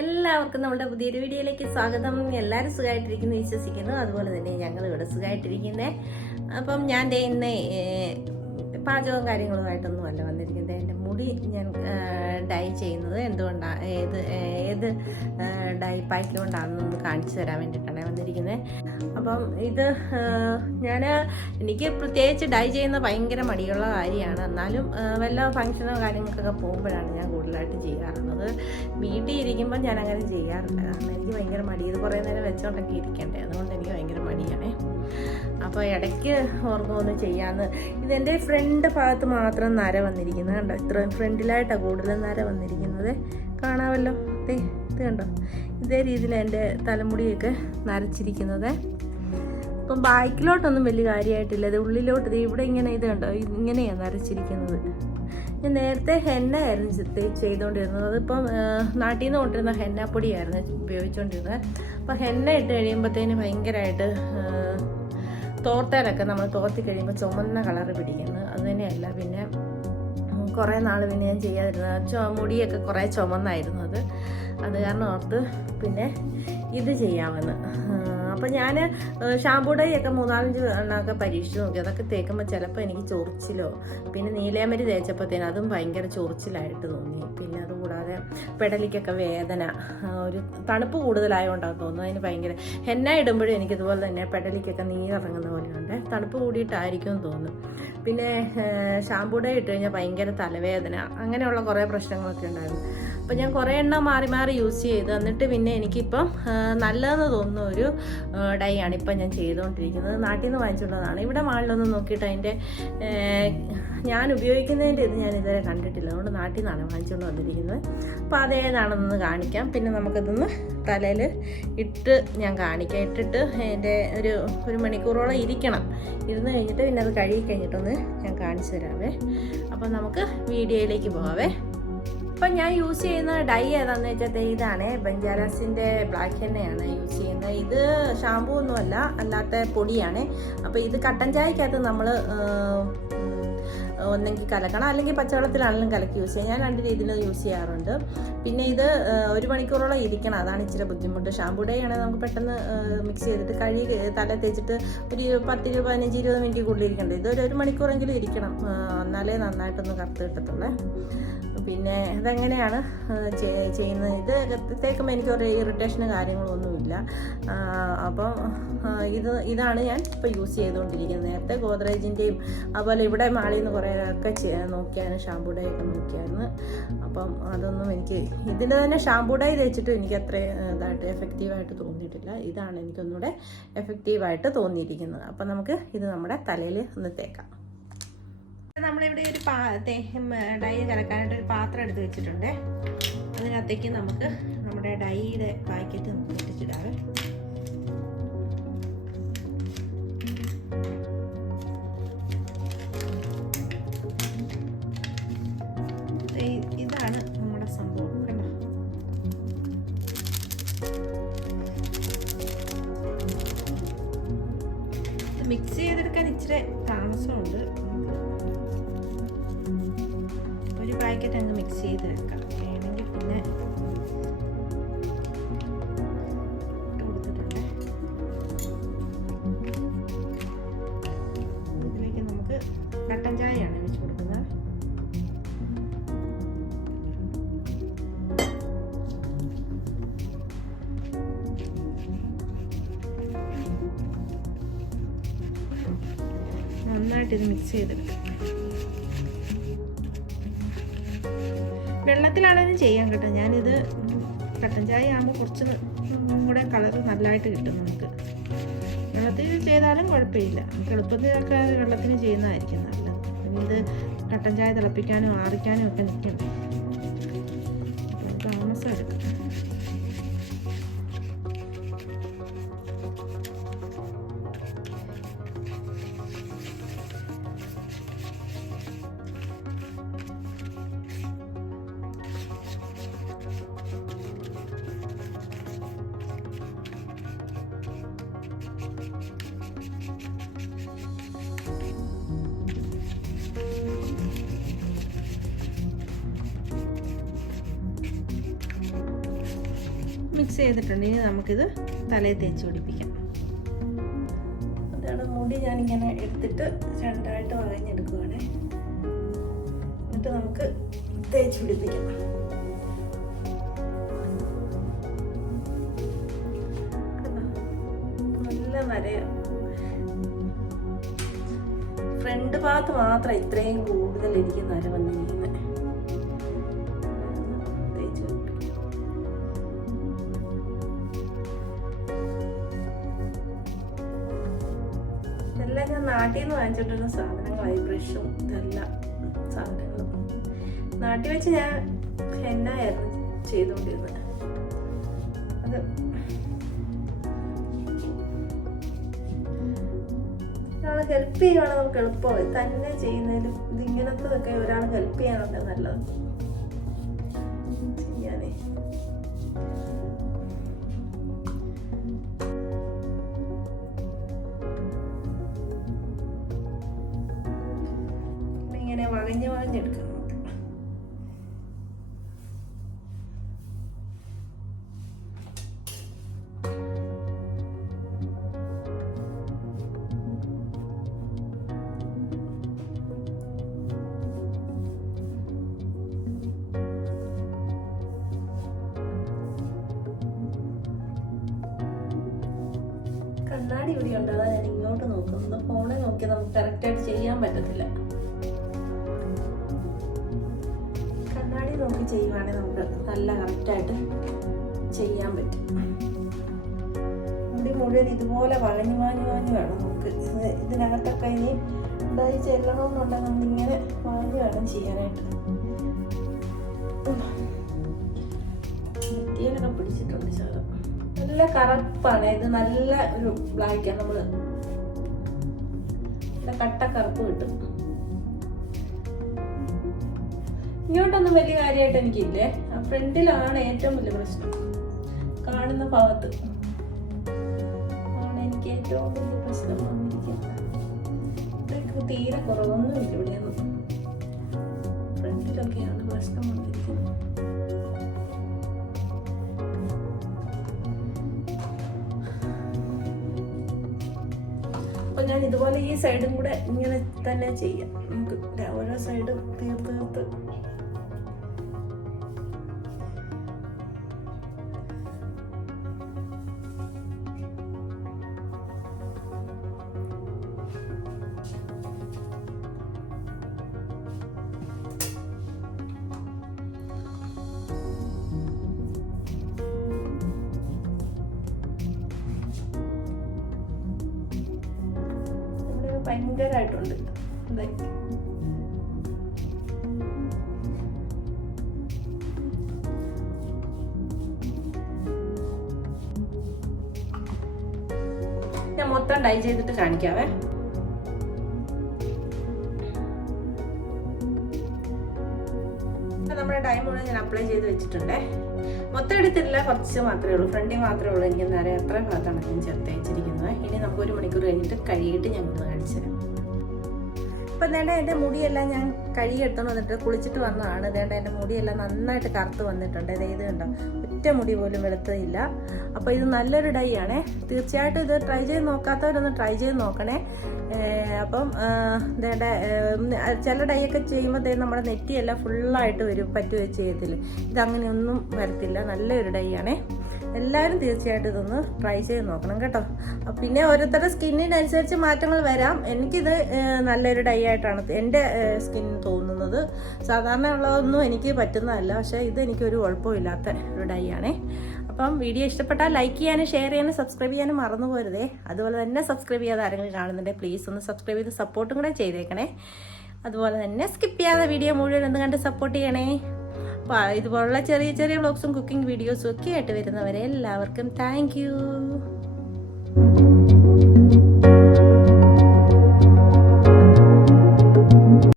എല്ലാവർക്കും നമ്മുടെ പുതിയൊരു വീഡിയോയിലേക്ക് സ്വാഗതം. എല്ലാവരും സുഖമായിട്ടിരിക്കുന്നു വിശ്വസിക്കുന്നു. അതുപോലെ തന്നെ ഞങ്ങൾ ഇവിടെ സുഖമായിട്ടിരിക്കുന്നേ. അപ്പം ഞാൻ ഇന്ന് പാചകവും കാര്യങ്ങളുമായിട്ടൊന്നും അല്ല വന്നിരിക്കുന്നത്. എന്റെ മുടി ഞാൻ ഡൈ ചെയ്യുന്നത് എന്തുകൊണ്ടാണ് ഏത് ഏത് ഡൈ പാക്ക് കൊണ്ടാണെന്നൊന്ന് കാണിച്ചു തരാൻ വേണ്ടിയിട്ടാണ് വന്നിരിക്കുന്നത്. അപ്പം ഇത് ഞാൻ എനിക്ക് പ്രത്യേകിച്ച് ഡൈ ചെയ്യുന്ന ഭയങ്കര മടിയുള്ള കാര്യമാണ്. എന്നാലും വല്ല ഫങ്ഷനോ കാര്യങ്ങൾക്കൊക്കെ പോകുമ്പോഴാണ് ഞാൻ കൂടുതലായിട്ട് ചെയ്യാറുള്ളത്. വീട്ടിൽ ഇരിക്കുമ്പോൾ ഞാൻ അങ്ങനെ ചെയ്യാറില്ല. കാരണം എനിക്ക് ഭയങ്കര മടി. ഇത് കുറേ നേരം വെച്ചോണ്ടൊക്കെ ഇരിക്കണ്ടേ. അതുകൊണ്ട് എനിക്ക് ഭയങ്കര മടിയാണേ. അപ്പോൾ ഇടയ്ക്ക് ഓർമ്മ ചെയ്യാന്ന്. ഇതെന്റെ ഫ്രണ്ട് ഭാഗത്ത് മാത്രം നര വന്നിരിക്കുന്നത് കണ്ടോ? ഇത്രയും ഫ്രണ്ടിലായിട്ടാണ് കൂടുതൽ നര വന്നിരിക്കുന്നത്. കാണാമല്ലോ ദേ ഇത് കണ്ടോ? ഇതേ രീതിയിൽ എന്റെ തലമുടിയൊക്കെ നരച്ചിരിക്കുന്നത്. അപ്പം ബാക്കിലോട്ടൊന്നും വലിയ കാര്യമായിട്ടില്ല ഇത് ഉള്ളിലോട്ട് ഇത് ഇവിടെ ഇങ്ങനെ ഇത് കണ്ടോ? ഇങ്ങനെയാണ് നരച്ചിരിക്കുന്നത്. ഞാൻ നേരത്തെ ഹെന്ന ആയിരുന്നു ചെയ്തുകൊണ്ടിരുന്നത് അതിപ്പം നാട്ടിൽ നിന്ന് കൊണ്ടിരുന്ന ഹെന്നപ്പൊടിയായിരുന്നു ഉപയോഗിച്ചുകൊണ്ടിരുന്നത് അപ്പോൾ ഹെന്ന ഇട്ട് കഴിയുമ്പോഴത്തേന് ഭയങ്കരമായിട്ട് തോർത്താലൊക്കെ നമ്മൾ തോർത്തി കഴിയുമ്പോൾ ചുമന്ന കളറ് പിടിക്കുന്നു. അത് തന്നെയല്ല. പിന്നെ കുറേ നാൾ പിന്നെ ഞാൻ ചെയ്യാതിരുന്നത് മുടിയൊക്കെ കുറേ ചുമന്നായിരുന്നു അത് കാരണം ഓർത്ത് പിന്നെ ഇത് ചെയ്യാമെന്ന്. അപ്പം ഞാൻ ഷാമ്പൂടയൊക്കെ മൂന്നാലഞ്ച് എണ്ണമൊക്കെ പരീക്ഷിച്ച് നോക്കി. അതൊക്കെ തേക്കുമ്പോൾ ചിലപ്പോൾ എനിക്ക് ചൊറിച്ചിലോ പിന്നെ നീലേമരി തേച്ചപ്പോഴത്തേനും അതും ഭയങ്കര ചൊറിച്ചിലായിട്ട് തോന്നി. പെടലിക്കൊക്കെ വേദന ഒരു തണുപ്പ് കൂടുതലായതുകൊണ്ടാണ് തോന്നുന്നത് അതിന് ഭയങ്കര ഹെന്ന ഇടുമ്പോഴും എനിക്കിതുപോലെ തന്നെ പെടലിക്കൊക്കെ നീരിറങ്ങുന്ന പോലെയുണ്ട്. തണുപ്പ് കൂടിയിട്ടായിരിക്കും എന്ന് തോന്നുന്നു. പിന്നെ ഷാമ്പൂടെ ഇട്ട് കഴിഞ്ഞാൽ ഭയങ്കര തലവേദന അങ്ങനെയുള്ള കുറേ പ്രശ്നങ്ങളൊക്കെ ഉണ്ടായിരുന്നു. അപ്പം ഞാൻ കുറേ എണ്ണം മാറി മാറി യൂസ് ചെയ്തു. എന്നിട്ട് പിന്നെ എനിക്കിപ്പം നല്ലതെന്ന് തോന്നുന്ന ഒരു ഡൈ ആണ് ഇപ്പം ഞാൻ ചെയ്തുകൊണ്ടിരിക്കുന്നത്. നാട്ടിൽ നിന്ന് വാങ്ങിച്ചുള്ളതാണ് ഇവിടെ മാളിലൊന്നും നോക്കിയിട്ട് അതിന്റെ ഞാൻ ഉപയോഗിക്കുന്നതിന്റെ ഇത് ഞാൻ ഇതുവരെ കണ്ടിട്ടില്ല. അതുകൊണ്ട് നാട്ടിൽ നിന്നാണ് വാങ്ങിച്ചുകൊണ്ട് വന്നിരിക്കുന്നത്. അപ്പോൾ അതേതാണെന്ന് കാണിക്കാം. പിന്നെ നമുക്കതൊന്ന് തലയിൽ ഇട്ട് ഞാൻ കാണിക്കാം. ഇട്ടിട്ട് എന്റെ ഒരു ഒരു മണിക്കൂറോളം ഇരിക്കണം. ഇരുന്ന് കഴിഞ്ഞിട്ട് പിന്നെ അത് കഴുകി കഴിഞ്ഞിട്ടൊന്ന് ഞാൻ കാണിച്ചു തരാവേ. അപ്പം നമുക്ക് വീഡിയോയിലേക്ക് പോകാവേ ഇപ്പം ഞാൻ യൂസ് ചെയ്യുന്ന ഡൈ ഏതാണെന്ന് വെച്ചാൽ ഇതാണ്. ബഞ്ചാരാസിന്റെ ബ്ലാക്ക് എണ്ണയാണ് യൂസ് ചെയ്യുന്നത്. ഇത് ഷാമ്പൂ ഒന്നുമല്ല അല്ലാത്ത പൊടിയാണ്. അപ്പോൾ ഇത് കട്ടൻ ചായക്കകത്ത് നമ്മൾ ഒന്നെങ്കിൽ കലക്കണം. അല്ലെങ്കിൽ പച്ചവെള്ളത്തിലാണെങ്കിലും കലക്കി യൂസ് ചെയ്യാം. ഞാൻ രണ്ട് രീതിയിൽ യൂസ് ചെയ്യാറുണ്ട്. പിന്നെ ഇത് ഒരു മണിക്കൂറോളം ഇരിക്കണം. അതാണ് ഇച്ചിരി ബുദ്ധിമുട്ട്. ഷാമ്പൂ ഡേ ആണെങ്കിൽ നമുക്ക് പെട്ടെന്ന് മിക്സ് ചെയ്തിട്ട് കഴുകി തല തേച്ചിട്ട് ഒരു പത്ത് ഇരുപത് പതിനഞ്ച് ഇരുപത് മിനിറ്റ് കൂടുതൽ ഇരിക്കേണ്ടത് ഇതൊരു ഒരു മണിക്കൂറെങ്കിലും ഇരിക്കണം. എന്നാലേ നന്നായിട്ടൊന്ന് കറുത്ത് കിട്ടത്തുള്ളേ. പിന്നെ ഇതെങ്ങനെയാണ് ചെയ്യുന്നത്? ഇത് എനിക്ക് ഒരു ഇറിറ്റേഷനും കാര്യങ്ങളൊന്നുമില്ല. അപ്പം ഇത് ഇതാണ് ഞാൻ ഇപ്പോൾ യൂസ് ചെയ്തുകൊണ്ടിരിക്കുന്നത്. നേരത്തെ ഗോദ്രേജിന്റെയും അതുപോലെ ഇവിടെ മാളിൽ നിന്ന് കുറേ ഒക്കെ നോക്കിയായിരുന്നു ഷാമ്പൂ ഒക്കെ നോക്കിയായിരുന്നു. അപ്പം അതൊന്നും എനിക്ക് ഇതിന്റെ തന്നെ ഷാമ്പൂ ഡൈ എനിക്ക് അത്ര ഇതായിട്ട് എഫക്റ്റീവായിട്ട് തോന്നിയിട്ടില്ല. ഇതാണ് എനിക്കൊന്നുകൂടെ എഫക്റ്റീവായിട്ട് തോന്നിയിരിക്കുന്നത്. അപ്പം നമുക്ക് ഇത് നമ്മുടെ തലയിൽ ഒന്ന് തേക്കാം. നമ്മളിവിടെ ഒരു പാ ഡൈ കലക്കാനായിട്ട് ഒരു പാത്രം എടുത്ത് വെച്ചിട്ടുണ്ട്. അതിനകത്തേക്ക് നമുക്ക് നമ്മുടെ ഡൈയുടെ പാക്കറ്റ് നമുക്ക് ഇട്ടിച്ചിടാവേ നമ്മുടെ സംഭവം കണ്ടോ? മിക്സ് ചെയ്തെടുക്കാൻ ഇച്ചിരി താമസമുണ്ട്. ഒരു പാക്കറ്റ് അങ്ങ് മിക്സ് ചെയ്തെടുക്കാം വേണമെങ്കിൽ പിന്നെ ഇതിലേക്ക് നമുക്ക് നന്നായിട്ട് ഇത് മിക്സ് ചെയ്തെടുക്കാം. വെള്ളത്തിലാണെങ്കിലും ചെയ്യാൻ കേട്ടോ ഞാനിത് കട്ടൻ ചായ ആകുമ്പോൾ കുറച്ച് കൂടെ കളർ നല്ലതായിട്ട് കിട്ടും നമുക്ക്. വെള്ളത്തിൽ ചെയ്താലും കുഴപ്പമില്ല. നമുക്ക് എളുപ്പത്തിലൊക്കെ വെള്ളത്തിന് ചെയ്യുന്നതായിരിക്കും നല്ലത്. ഇത് കട്ടൻ ചായ തിളപ്പിക്കാനും ആറിക്കാനും ഒക്കെ നിൽക്കും മിക്സ് ചെയ്തിട്ടുണ്ട് ഇനി നമുക്കിത് തലയിൽ തേച്ച് പിടിപ്പിക്കാം. അതാണ് മുടി ഞാനിങ്ങനെ എടുത്തിട്ട് രണ്ടായിട്ട് വളഞ്ഞെടുക്കുകയാണ് എന്നിട്ട് നമുക്ക് തേച്ച് പിടിപ്പിക്കാം? നല്ല നരയാണ് ഫ്രണ്ട് ഭാഗത്ത് മാത്രം ഇത്രയും കൂടുതൽ എനിക്ക് നര വന്നിരിക്കുന്നത് നാട്ടിൽ നിന്ന് വാങ്ങിച്ചിട്ടുള്ള സാധനങ്ങളായി ബ്രഷും ഇതെല്ലാം സാധനങ്ങളും. നാട്ടിൽ വെച്ച് ഞാൻ ഹെന്നായിരുന്നു ചെയ്തുകൊണ്ടിരുന്നത് അത് ഒരാൾ ഹെൽപ്പ് ചെയ്യുവാണെങ്കിൽ നമുക്ക് എളുപ്പമായി. തന്നെ ചെയ്യുന്നതിലും ഇതിങ്ങനത്തതൊക്കെ ഒരാൾ ഹെൽപ്പ് ചെയ്യാനൊക്കെ നല്ലത്. ചെയ്യാനേ. ഇങ്ങനെ വകഞ്ഞ് വകഞ്ഞെടുക്കണം നമുക്ക് കണ്ണാടി ഇവിടെ ഉണ്ടാകാൻ ഞാൻ ഇങ്ങോട്ട് നോക്കുന്നു. ഫോണിൽ നോക്കി നമുക്ക് കറക്റ്റായിട്ട് ചെയ്യാൻ പറ്റത്തില്ല. കണ്ണാടി നോക്കി ചെയ്യുവാണെങ്കിൽ നമുക്ക് നല്ല കറക്റ്റായിട്ട് ചെയ്യാൻ പറ്റും. മുടി മുഴുവൻ ഇതുപോലെ വളഞ്ഞു വാഞ്ഞു വാഞ്ഞു വേണം നമുക്ക്. ഇത് ഇതിനകത്തൊക്കെ ഇനി ഉണ്ടായി ചെല്ലണമെന്നുണ്ടെങ്കിൽ നമ്മളിങ്ങനെ വാഞ്ഞു വേണം ചെയ്യാനായിട്ട്. നെറ്റിയിലൊക്കെ പിടിച്ചിട്ടുണ്ട് ശകലം നല്ല കറുപ്പാണ്. ഇത് നല്ല ഒരു ബ്ലാക്കാണ് നമ്മൾ കട്ട കറുപ്പ് കിട്ടും. ഇങ്ങോട്ടൊന്നും വലിയ കാര്യമായിട്ട് എനിക്കില്ലേ? ആ ഫ്രണ്ടിലാണ് ഏറ്റവും വലിയ പ്രശ്നം. കാണുന്ന ഭാഗത്ത്. ആണ് എനിക്ക് ഏറ്റവും വലിയ പ്രശ്നം വന്നിരിക്കുന്നത്. തീരെ കുറവൊന്നുമില്ല ഇവിടെയൊന്നും. ഫ്രണ്ടിലൊക്കെയാണ് പ്രശ്നം വന്നിരിക്കുന്നത്. അപ്പൊ ഞാൻ ഇതുപോലെ ഈ സൈഡും കൂടെ ഇങ്ങനെ തന്നെ ചെയ്യാം. നമുക്ക് ഓരോ സൈഡും തീർത്ത് തീർത്ത് ഭയങ്കരമായിട്ടുണ്ട് ലൈക്ക് ഞാൻ മൊത്തം ഡൈ ചെയ്തിട്ട് കാണിക്കാവേ. മുഴുവൻ ഞാൻ അപ്ലൈ ചെയ്ത് വെച്ചിട്ടുണ്ടേ. മൊത്തം എടുത്തിട്ടില്ല കുറച്ച് മാത്രമേ ഉള്ളൂ. ഫ്രണ്ടിൽ മാത്രമേ ഉള്ളൂ. എനിക്ക് നേരെ എത്ര ഭാഗത്താണ് ഞാൻ ചേർത്ത് വെച്ചിരിക്കുന്നത്. ഇനി നമുക്ക് ഒരു മണിക്കൂർ കഴിഞ്ഞിട്ട് കഴുകിയിട്ട് ഞാൻ ഒന്ന് കാണിച്ചു തരാം. അപ്പം വേണ്ട എന്റെ മുടിയെല്ലാം ഞാൻ കഴുകിയെടുത്തോണ്ട് വന്നിട്ട് കുളിച്ചിട്ട് വന്നതാണ്. വേണ്ട എന്റെ മുടിയെല്ലാം നന്നായിട്ട് കറുത്ത് വന്നിട്ടുണ്ട്. ഇത് കണ്ടോ? ഒറ്റ മുടി പോലും വെളുത്തതില്ല. അപ്പോൾ ഇത് നല്ലൊരു ഡൈ ആണേ. തീർച്ചയായിട്ടും ഇത് ട്രൈ ചെയ്ത് നോക്കാത്തവരൊന്ന് ട്രൈ ചെയ്ത് നോക്കണേ. അപ്പം ചില ഡൈ ഒക്കെ ചെയ്യുമ്പോൾ നമ്മുടെ നെറ്റിയെല്ലാം ഫുള്ളായിട്ട് വരും. പറ്റുകയോ ചെയ്യത്തില്ല. ഇതങ്ങനെയൊന്നും വരത്തില്ല. നല്ലൊരു ഡൈ ആണേ. എല്ലാവരും തീർച്ചയായിട്ടും ഇതൊന്ന് ട്രൈ ചെയ്ത് നോക്കണം കേട്ടോ. പിന്നെ ഓരോരുത്തരുടെ സ്കിന്നിനനുസരിച്ച് മാറ്റങ്ങൾ വരാം. എനിക്കിത് നല്ലൊരു ഡൈ ആയിട്ടാണ് എന്റെ സ്കിൻ തോന്നുന്നത്. സാധാരണ ഉള്ളതൊന്നും എനിക്ക് പറ്റുന്നതല്ല. പക്ഷേ ഇത് എനിക്കൊരു കുഴപ്പമില്ലാത്ത ഒരു ഡൈ ആണേ. അപ്പം വീഡിയോ ഇഷ്ടപ്പെട്ടാൽ ലൈക്ക് ചെയ്യാനും ഷെയർ ചെയ്യാനും സബ്സ്ക്രൈബ് ചെയ്യാനും മറന്നു പോരുതേ. അതുപോലെ തന്നെ സബ്സ്ക്രൈബ് ചെയ്യാതെ ആരെങ്കിലും കാണുന്നുണ്ടെങ്കിൽ പ്ലീസ് ഒന്ന് സബ്സ്ക്രൈബ് ചെയ്ത് സപ്പോർട്ടും കൂടെ ചെയ്തേക്കണേ. അതുപോലെ തന്നെ സ്കിപ്പ് ചെയ്യാതെ വീഡിയോ മുഴുവൻ എന്ത് കണ്ട് സപ്പോർട്ട് ചെയ്യണേ. ഇതുപോലുള്ള ചെറിയ ചെറിയ വ്ളോഗ്സും കുക്കിംഗ് വീഡിയോസും ഒക്കെ ആയിട്ട് വരുന്നവരെ എല്ലാവർക്കും താങ്ക്